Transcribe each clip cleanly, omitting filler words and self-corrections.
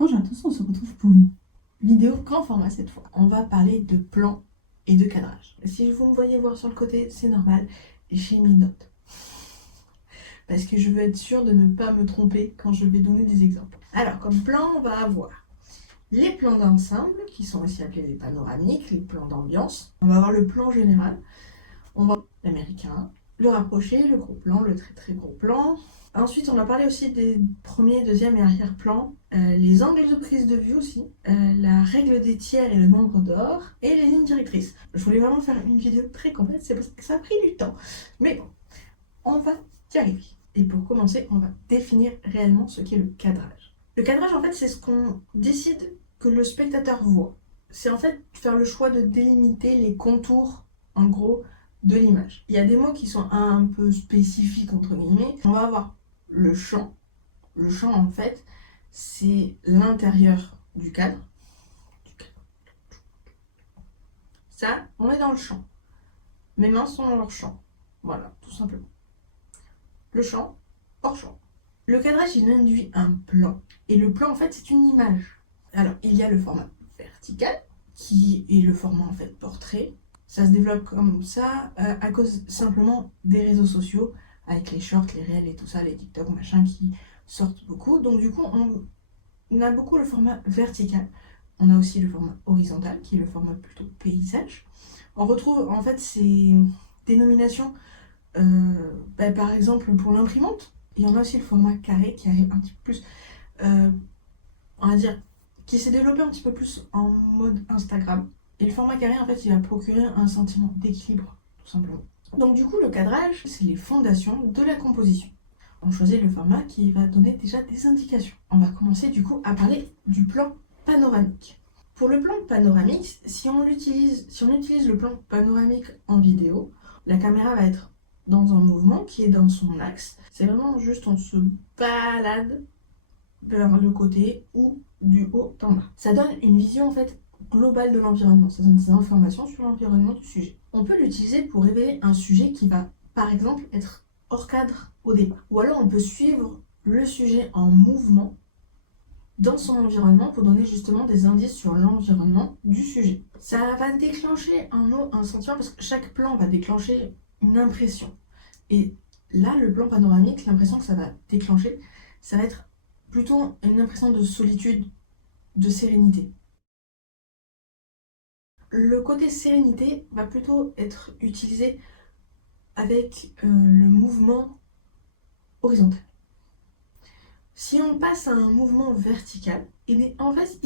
Bonjour à tous, on se retrouve pour une vidéo grand format cette fois. On va parler de plan et de cadrage. Si vous me voyez voir sur le côté, c'est normal, j'ai mis note. Parce que je veux être sûre de ne pas me tromper quand je vais donner des exemples. Alors, comme plan, on va avoir les plans d'ensemble, qui sont aussi appelés les panoramiques, les plans d'ambiance. On va avoir le plan général, on va avoir l'américain, le rapproché, le gros plan, le très très gros plan. Ensuite, on va parler aussi des premiers, deuxième et arrière-plans, les angles de prise de vue aussi, la règle des tiers et le nombre d'or, et les lignes directrices. Je voulais vraiment faire une vidéo très complète, c'est parce que ça a pris du temps. Mais bon, on va y arriver. Et pour commencer, on va définir réellement ce qu'est le cadrage. Le cadrage, en fait, c'est ce qu'on décide que le spectateur voit. C'est en fait faire le choix de délimiter les contours, en gros, de l'image. Il y a des mots qui sont un peu spécifiques, entre guillemets. On va avoir le champ. Le champ, en fait, c'est l'intérieur du cadre. Ça, on est dans le champ. Mes mains sont dans leur champ. Voilà, tout simplement. Le champ, hors champ. Le cadrage, il induit un plan. Et le plan, en fait, c'est une image. Alors, il y a le format vertical, qui est le format, en fait, portrait. Ça se développe comme ça à cause simplement des réseaux sociaux, avec les shorts, les réels et tout ça, les TikTok, machin, qui sortent beaucoup. Donc, du coup, on a beaucoup le format vertical. On a aussi le format horizontal, qui est le format plutôt paysage. On retrouve, en fait, ces dénominations, par exemple, pour l'imprimante. Il y en a aussi le format carré qui arrive un petit peu plus, on va dire, qui s'est développé un petit peu plus en mode Instagram. Et le format carré, en fait, il va procurer un sentiment d'équilibre, tout simplement. Donc du coup, le cadrage, c'est les fondations de la composition. On choisit le format qui va donner déjà des indications. On va commencer du coup à parler du plan panoramique. Pour le plan panoramique, si on utilise le plan panoramique en vidéo, la caméra va être dans un mouvement qui est dans son axe. C'est vraiment juste on se balade vers le côté ou du haut en bas. Ça donne une vision en fait globale de l'environnement. Ça donne des informations sur l'environnement du sujet. On peut l'utiliser pour révéler un sujet qui va par exemple être hors cadre au départ. Ou alors on peut suivre le sujet en mouvement dans son environnement pour donner justement des indices sur l'environnement du sujet. Ça va déclencher un sentiment parce que chaque plan va déclencher une impression. Et là, le plan panoramique, l'impression que ça va déclencher, ça va être plutôt une impression de solitude, de sérénité. Le côté sérénité va plutôt être utilisé avec le mouvement horizontal. Si on passe à un mouvement vertical, en fait,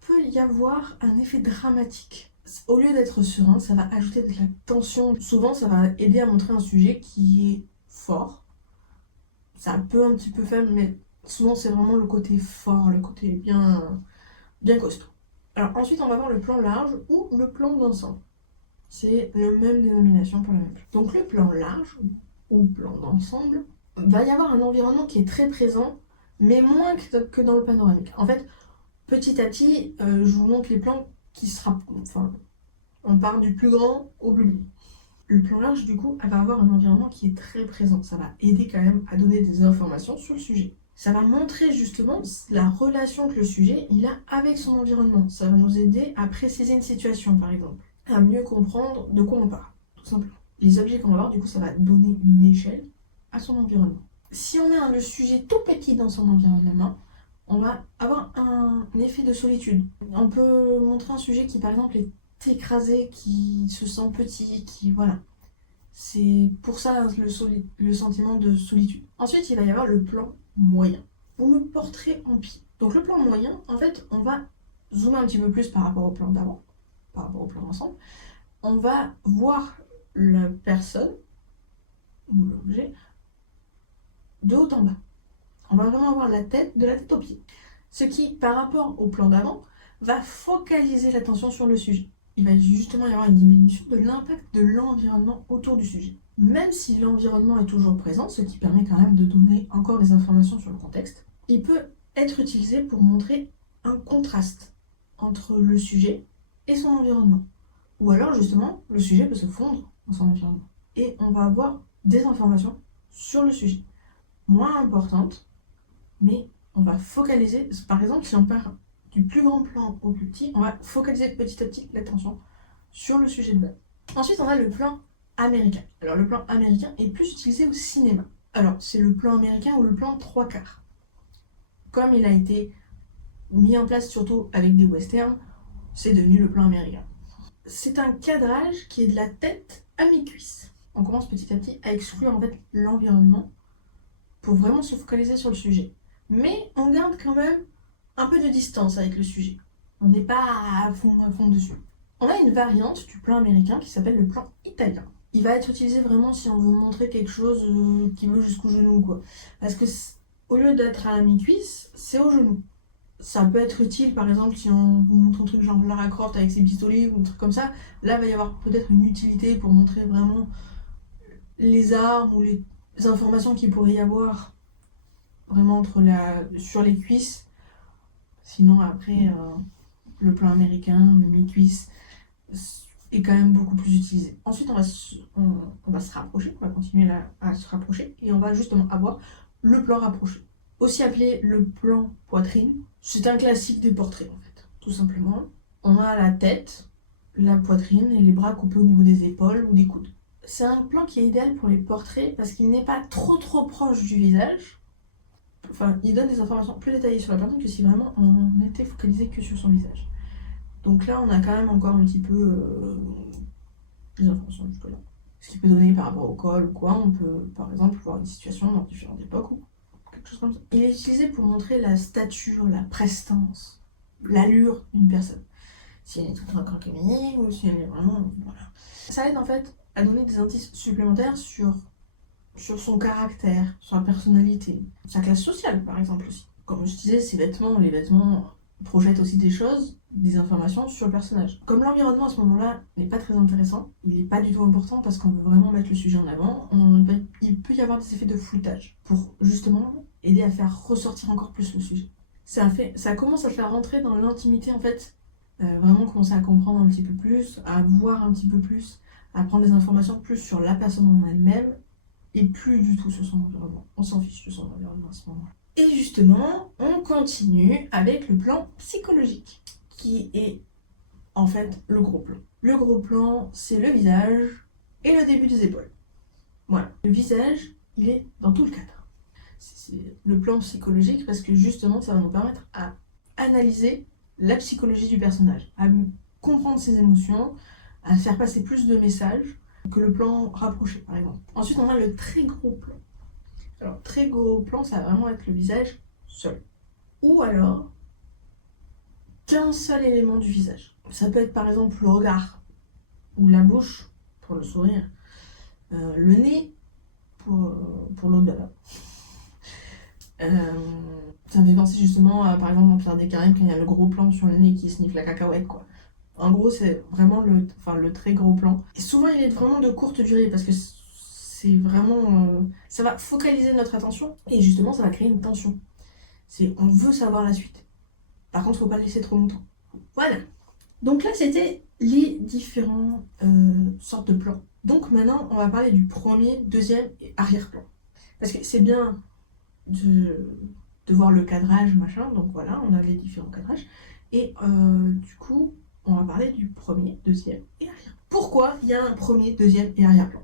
peut y avoir un effet dramatique. Au lieu d'être serein, ça va ajouter de la tension. Souvent, ça va aider à montrer un sujet qui est fort. C'est un peu un petit peu faible, mais souvent, c'est vraiment le côté fort, le côté bien costaud. Alors ensuite, on va voir le plan large ou le plan d'ensemble. C'est la même dénomination pour la même chose. Donc le plan large ou plan d'ensemble, va y avoir un environnement qui est très présent mais moins que dans le panoramique. En fait, petit à petit, je vous montre les plans qui se rapprochent. Enfin, on part du plus grand au plus petit. Le plan large, du coup, elle va avoir un environnement qui est très présent. Ça va aider quand même à donner des informations sur le sujet. Ça va montrer justement la relation que le sujet il a avec son environnement. Ça va nous aider à préciser une situation, par exemple, à mieux comprendre de quoi on parle, tout simplement. Les objets qu'on va voir, du coup, ça va donner une échelle à son environnement. Si on a le sujet tout petit dans son environnement, on va avoir un effet de solitude. On peut montrer un sujet qui, par exemple, est écrasé, qui se sent petit, qui... Voilà. C'est pour ça le sentiment de solitude. Ensuite, il va y avoir le plan moyen ou le portrait en pied. Donc le plan moyen, en fait, on va zoomer un petit peu plus par rapport au plan d'avant, par rapport au plan d'ensemble. On va voir la personne ou l'objet de haut en bas. On va vraiment voir la tête, de la tête aux pieds. Ce qui, par rapport au plan d'avant, va focaliser l'attention sur le sujet. Il va justement y avoir une diminution de l'impact de l'environnement autour du sujet. Même si l'environnement est toujours présent, ce qui permet quand même de donner encore des informations sur le contexte, il peut être utilisé pour montrer un contraste entre le sujet et son environnement. Ou alors justement, le sujet peut se fondre dans son environnement. Et on va avoir des informations sur le sujet. Moins importantes, mais on va focaliser, par exemple, si on part du plus grand plan au plus petit, on va focaliser petit à petit l'attention sur le sujet de base. Ensuite, on a le plan américain. Alors, le plan américain est plus utilisé au cinéma. Alors, c'est le plan américain ou le plan 3/4. Comme il a été mis en place surtout avec des westerns, c'est devenu le plan américain. C'est un cadrage qui est de la tête à mi-cuisse. On commence petit à petit à exclure en fait l'environnement pour vraiment se focaliser sur le sujet. Mais on garde quand même un peu de distance avec le sujet. On n'est pas à fond dessus. On a une variante du plan américain qui s'appelle le plan italien. Il va être utilisé vraiment si on veut montrer quelque chose qui veut jusqu'au genou, quoi. Parce que au lieu d'être à la mi-cuisse, c'est au genou. Ça peut être utile, par exemple, si on vous montre un truc genre Lara Croft avec ses pistolets ou un truc comme ça. Là, il va y avoir peut-être une utilité pour montrer vraiment les armes ou les informations qu'il pourrait y avoir vraiment sur les cuisses. Sinon, après, le plan américain, le mi-cuisse, est quand même beaucoup plus utilisé. Ensuite, on va se rapprocher, on va continuer à se rapprocher et on va justement avoir le plan rapproché. Aussi appelé le plan poitrine. C'est un classique des portraits en fait, tout simplement. On a la tête, la poitrine et les bras coupés au niveau des épaules ou des coudes. C'est un plan qui est idéal pour les portraits parce qu'il n'est pas trop proche du visage. Enfin, il donne des informations plus détaillées sur la personne que si vraiment on était focalisé que sur son visage. Donc là, on a quand même encore un petit peu des informations jusque-là. Ce qui peut donner par rapport au col ou quoi, on peut par exemple voir une situation dans différentes époques ou quelque chose comme ça. Il est utilisé pour montrer la stature, la prestance, l'allure d'une personne. Si elle est tout le temps croquemie ou si elle est vraiment... Voilà. Ça aide en fait à donner des indices supplémentaires sur son caractère, sur sa personnalité, sa classe sociale par exemple aussi. Comme je disais, les vêtements projettent aussi des choses, des informations sur le personnage. Comme l'environnement à ce moment-là n'est pas très intéressant, il n'est pas du tout important parce qu'on veut vraiment mettre le sujet en avant, il peut y avoir des effets de floutage pour justement aider à faire ressortir encore plus le sujet. Ça commence à faire rentrer dans l'intimité en fait, vraiment commencer à comprendre un petit peu plus, à voir un petit peu plus, à prendre des informations plus sur la personne en elle-même et plus du tout sur son environnement. On s'en fiche de son environnement à ce moment-là. Et justement, on continue avec le plan psychologique, qui est en fait le gros plan. Le gros plan, c'est le visage et le début des épaules. Voilà. Le visage, il est dans tout le cadre. C'est le plan psychologique parce que justement, ça va nous permettre à analyser la psychologie du personnage, à comprendre ses émotions, à faire passer plus de messages que le plan rapproché, par exemple. Ensuite, on a le très gros plan. Alors, très gros plan, ça va vraiment être le visage seul. Ou alors, qu'un seul élément du visage. Ça peut être par exemple le regard, ou la bouche, pour le sourire, le nez, pour l'au-delà. Ça me fait penser justement à, par exemple, dans Pierre des Caraïbes, quand il y a le gros plan sur le nez qui sniffe la cacahuète, quoi. En gros, c'est vraiment le très gros plan. Et souvent, il est vraiment de courte durée, parce que c'est vraiment... ça va focaliser notre attention, et justement, ça va créer une tension. On veut savoir la suite. Par contre, faut pas le laisser trop longtemps. Voilà. Donc là, c'était les différents sortes de plans. Donc maintenant, on va parler du premier, deuxième et arrière-plan. Parce que c'est bien de voir le cadrage, machin. Donc voilà, on a les différents cadrages. Et du coup, on va parler du premier, deuxième et arrière-plan. Pourquoi il y a un premier, deuxième et arrière-plan?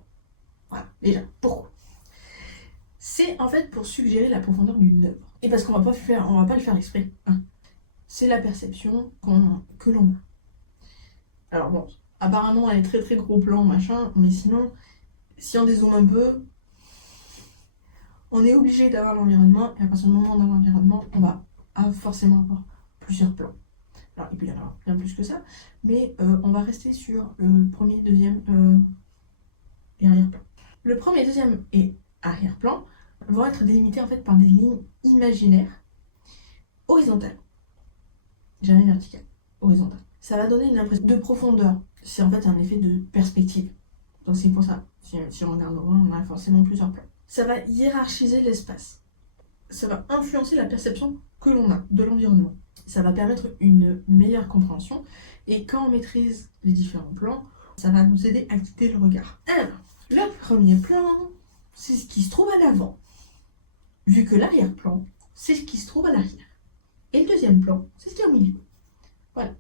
Voilà, déjà, pourquoi? C'est en fait pour suggérer la profondeur d'une œuvre. Et parce qu'on va pas le faire exprès. Hein. C'est la perception que l'on a. Alors bon, apparemment elle est très très gros plan, machin, mais sinon, si on dézoome un peu, on est obligé d'avoir l'environnement, et à partir du moment où on a l'environnement, on va forcément avoir plusieurs plans. Alors il peut y en avoir bien plus que ça, mais on va rester sur le premier, deuxième et arrière-plan. Le premier, deuxième et arrière-plan vont être délimités en fait par des lignes imaginaires horizontales. Jamais verticales, horizontales. Ça va donner une impression de profondeur. C'est en fait un effet de perspective. Donc c'est pour ça, si on regarde on a forcément plusieurs plans. Ça va hiérarchiser l'espace. Ça va influencer la perception que l'on a de l'environnement. Ça va permettre une meilleure compréhension. Et quand on maîtrise les différents plans, ça va nous aider à guider le regard. Alors, le premier plan, c'est ce qui se trouve à l'avant. Vu que l'arrière-plan, c'est ce qui se trouve à l'arrière. Et le deuxième plan, c'est ce qui est au milieu. Voilà.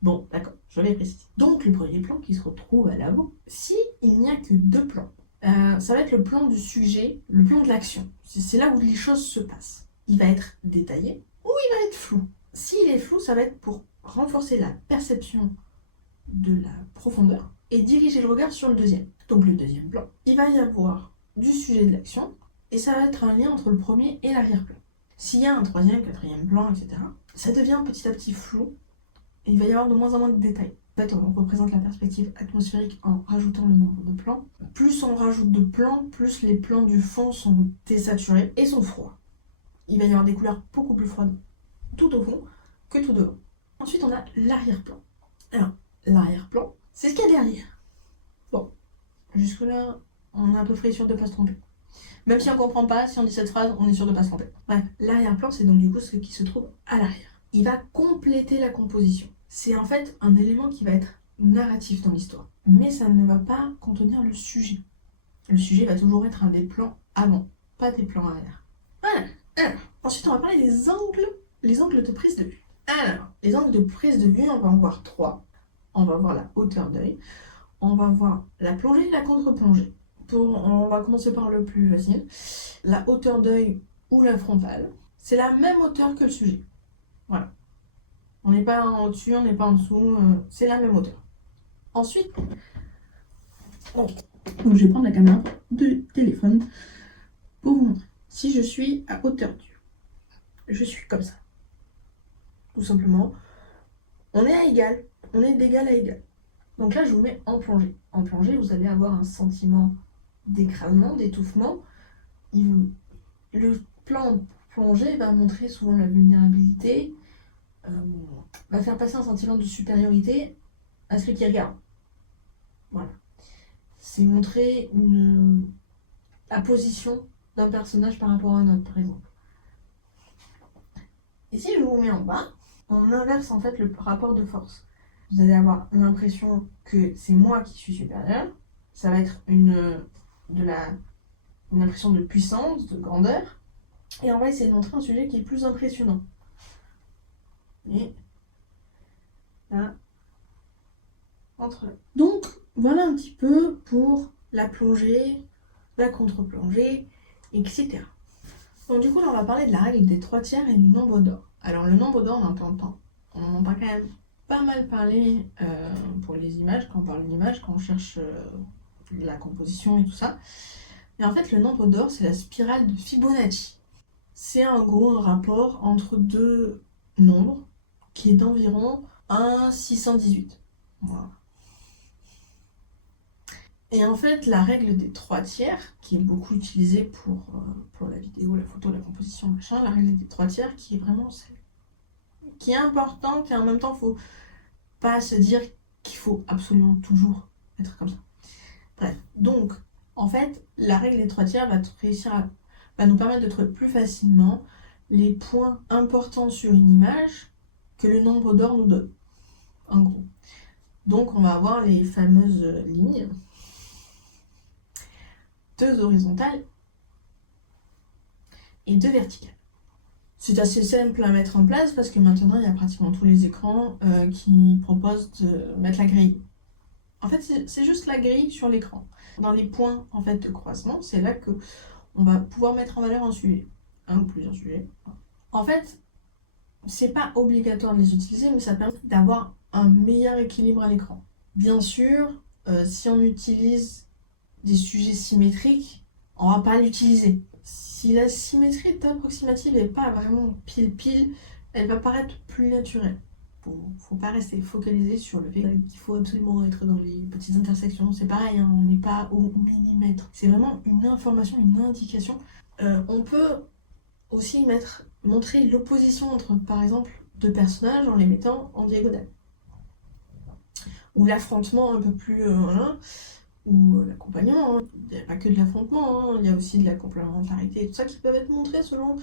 Bon, d'accord, je vais préciser. Donc, le premier plan qui se retrouve à l'avant, si il n'y a que deux plans, ça va être le plan du sujet, le plan de l'action. C'est là où les choses se passent. Il va être détaillé ou il va être flou. S'il est flou, ça va être pour renforcer la perception de la profondeur et diriger le regard sur le deuxième. Donc, le deuxième plan, il va y avoir du sujet de l'action et ça va être un lien entre le premier et l'arrière-plan. S'il y a un troisième, quatrième plan, etc., ça devient petit à petit flou et il va y avoir de moins en moins de détails. En fait, on représente la perspective atmosphérique en rajoutant le nombre de plans. Plus on rajoute de plans, plus les plans du fond sont désaturés et sont froids. Il va y avoir des couleurs beaucoup plus froides tout au fond que tout devant. Ensuite, on a l'arrière-plan. Alors, l'arrière-plan, c'est ce qu'il y a derrière. Bon, jusque-là, on est à peu près sûr de ne pas se tromper. Même si on ne comprend pas, si on dit cette phrase, on est sûr de ne pas se tromper. Bref, l'arrière-plan, c'est donc du coup ce qui se trouve à l'arrière. Il va compléter la composition. C'est en fait un élément qui va être narratif dans l'histoire. Mais ça ne va pas contenir le sujet. Le sujet va toujours être un des plans avant, pas des plans arrière. Voilà. Alors, ensuite, on va parler des angles, les angles de prise de vue. Alors, les angles de prise de vue, on va en voir trois. On va voir la hauteur d'œil, on va voir la plongée et la contre-plongée. On va commencer par le plus facile. La hauteur d'œil ou la frontale, c'est la même hauteur que le sujet. Voilà. On n'est pas en au-dessus, on n'est pas en dessous, c'est la même hauteur. Ensuite, donc je vais prendre la caméra de téléphone pour vous montrer. Si je suis à hauteur d'yeux, je suis comme ça. Tout simplement, on est à égal, on est d'égal à égal. Donc là, je vous mets en plongée. En plongée, vous allez avoir un sentiment d'écrasement, d'étouffement. Le plan plongé va montrer souvent la vulnérabilité, va faire passer un sentiment de supériorité à celui qui regarde. Voilà. C'est montrer la position d'un personnage par rapport à un autre, par exemple. Et si je vous mets en bas, on inverse en fait le rapport de force. Vous allez avoir l'impression que c'est moi qui suis supérieur. Ça va être une impression de puissance, de grandeur. Et on va essayer de montrer un sujet qui est plus impressionnant. Et là, entre là. Donc, voilà un petit peu pour la plongée, la contre-plongée, etc. Donc du coup, là, on va parler de la règle des 3/3 et du nombre d'or. Alors, le nombre d'or, on en entend quand même pas mal parler pour les images, quand on parle d'image, quand on cherche la composition et tout ça. Et en fait, le nombre d'or, c'est la spirale de Fibonacci. C'est en gros un rapport entre deux nombres qui est d'environ 1,618. Voilà. Et en fait, la règle des 3/3, qui est beaucoup utilisée pour la vidéo, la photo, la composition, machin, la règle des 3/3 qui est vraiment qui est importante et en même temps, il ne faut pas se dire qu'il faut absolument toujours être comme ça. Bref, donc, en fait, la règle des 3/3 va nous permettre de trouver plus facilement les points importants sur une image que le nombre d'or nous donne, en gros. Donc, on va avoir les fameuses lignes, deux horizontales et deux verticales. C'est assez simple à mettre en place parce que maintenant, il y a pratiquement tous les écrans qui proposent de mettre la grille. En fait, c'est juste la grille sur l'écran. Dans les points en fait, de croisement, c'est là qu'on va pouvoir mettre en valeur un sujet, un ou plusieurs sujets. En fait, c'est pas obligatoire de les utiliser, mais ça permet d'avoir un meilleur équilibre à l'écran. Bien sûr, si on utilise des sujets symétriques, on va pas l'utiliser. Si la symétrie approximative n'est pas vraiment pile-pile, elle va paraître plus naturelle. Faut pas rester focalisé sur le fait qu'il faut absolument être dans les petites intersections. C'est pareil, hein, on n'est pas au millimètre. C'est vraiment une information, une indication. On peut aussi montrer l'opposition entre, par exemple, deux personnages en les mettant en diagonale. Ou l'affrontement un peu plus... ou l'accompagnement. Hein. Il n'y a pas que de l'affrontement, hein. Il y a aussi de la complémentarité et tout ça qui peuvent être montrés selon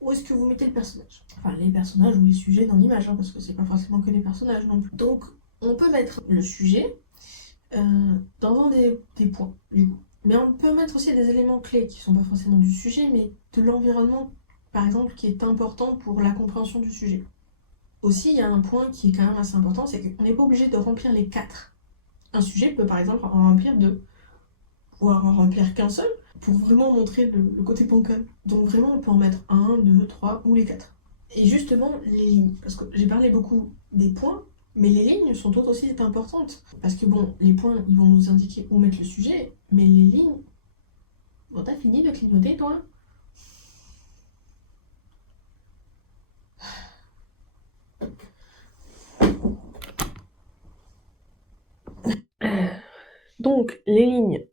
où est-ce que vous mettez le personnage. Enfin, les personnages ou les sujets dans l'image, hein, parce que c'est pas forcément que les personnages non plus. Donc, on peut mettre le sujet dans un des points, du coup. Mais on peut mettre aussi des éléments clés qui sont pas forcément du sujet, mais de l'environnement par exemple, qui est important pour la compréhension du sujet. Aussi, il y a un point qui est quand même assez important, c'est qu'on n'est pas obligé de remplir les 4. Un sujet peut par exemple en remplir 2, voire en remplir qu'un seul, pour vraiment montrer le côté bancal. Donc vraiment, on peut en mettre 1, 2, 3 ou les 4. Et justement, les lignes, parce que j'ai parlé beaucoup des points, mais les lignes sont toutes aussi importantes. Parce que bon, les points, ils vont nous indiquer où mettre le sujet, mais les lignes... Bon, t'as fini de clignoter, toi? Donc, les lignes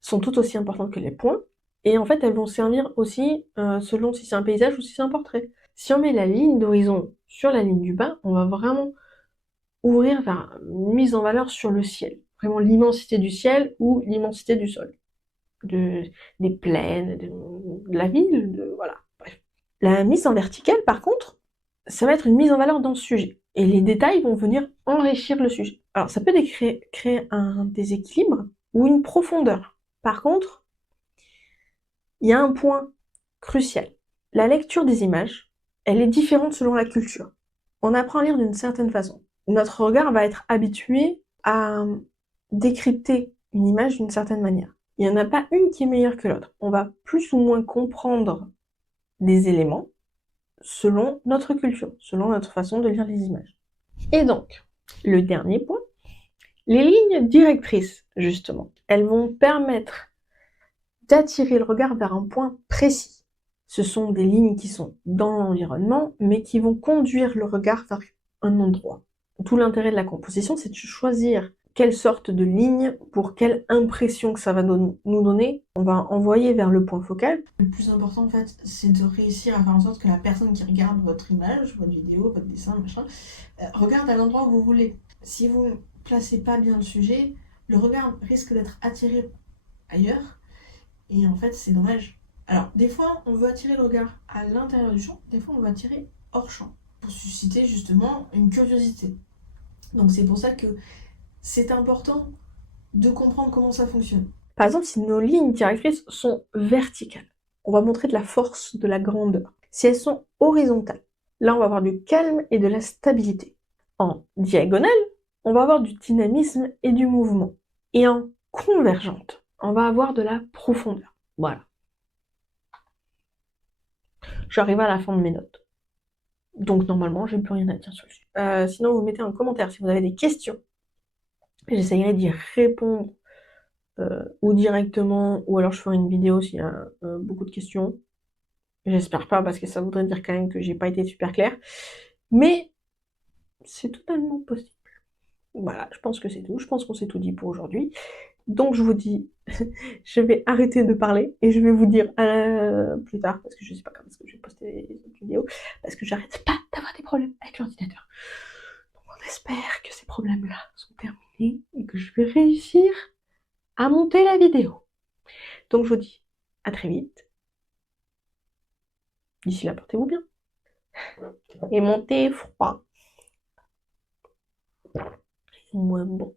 sont tout aussi importantes que les points, et en fait, elles vont servir aussi selon si c'est un paysage ou si c'est un portrait. Si on met la ligne d'horizon sur la ligne du bas, on va vraiment ouvrir vers une mise en valeur sur le ciel. Vraiment l'immensité du ciel ou l'immensité du sol. Des plaines, de la ville, voilà. Bref. La mise en verticale, par contre, ça va être une mise en valeur dans le sujet. Et les détails vont venir enrichir le sujet. Alors, ça peut créer un déséquilibre ou une profondeur. Par contre, il y a un point crucial. La lecture des images, elle est différente selon la culture. On apprend à lire d'une certaine façon. Notre regard va être habitué à décrypter une image d'une certaine manière. Il n'y en a pas une qui est meilleure que l'autre. On va plus ou moins comprendre des éléments selon notre culture, selon notre façon de lire les images. Et donc, le dernier point, les lignes directrices, justement, elles vont permettre d'attirer le regard vers un point précis. Ce sont des lignes qui sont dans l'environnement, mais qui vont conduire le regard vers un endroit. Tout l'intérêt de la composition, c'est de choisir quelle sorte de ligne, pour quelle impression que ça va nous donner, on va envoyer vers le point focal. Le plus important, en fait, c'est de réussir à faire en sorte que la personne qui regarde votre image, votre vidéo, votre dessin, machin, regarde à l'endroit où vous voulez. Si vous ne placez pas bien le sujet, le regard risque d'être attiré ailleurs, et en fait, c'est dommage. Alors, des fois, on veut attirer le regard à l'intérieur du champ, des fois, on veut attirer hors champ, pour susciter justement une curiosité. Donc c'est pour ça que c'est important de comprendre comment ça fonctionne. Par exemple, si nos lignes directrices sont verticales, on va montrer de la force, de la grandeur. Si elles sont horizontales, là on va avoir du calme et de la stabilité. En diagonale, on va avoir du dynamisme et du mouvement. Et en convergente, on va avoir de la profondeur. Voilà. J'arrive à la fin de mes notes. Donc normalement, j'ai plus rien à dire sur le sujet. Sinon, vous mettez un commentaire si vous avez des questions. J'essayerai d'y répondre ou directement, ou alors je ferai une vidéo s'il y a beaucoup de questions. J'espère pas, parce que ça voudrait dire quand même que j'ai pas été super claire. Mais c'est totalement possible. Voilà, je pense que c'est tout. Je pense qu'on s'est tout dit pour aujourd'hui. Donc je vous dis, je vais arrêter de parler et je vais vous dire plus tard, parce que je sais pas quand est-ce que je vais poster les autres vidéos, parce que j'arrête pas d'avoir des problèmes avec l'ordinateur. Donc on espère que ces problèmes-là sont terminés et que je vais réussir à monter la vidéo. Donc je vous dis à très vite. D'ici là, portez-vous bien. Et mon thé est froid. Moins bon.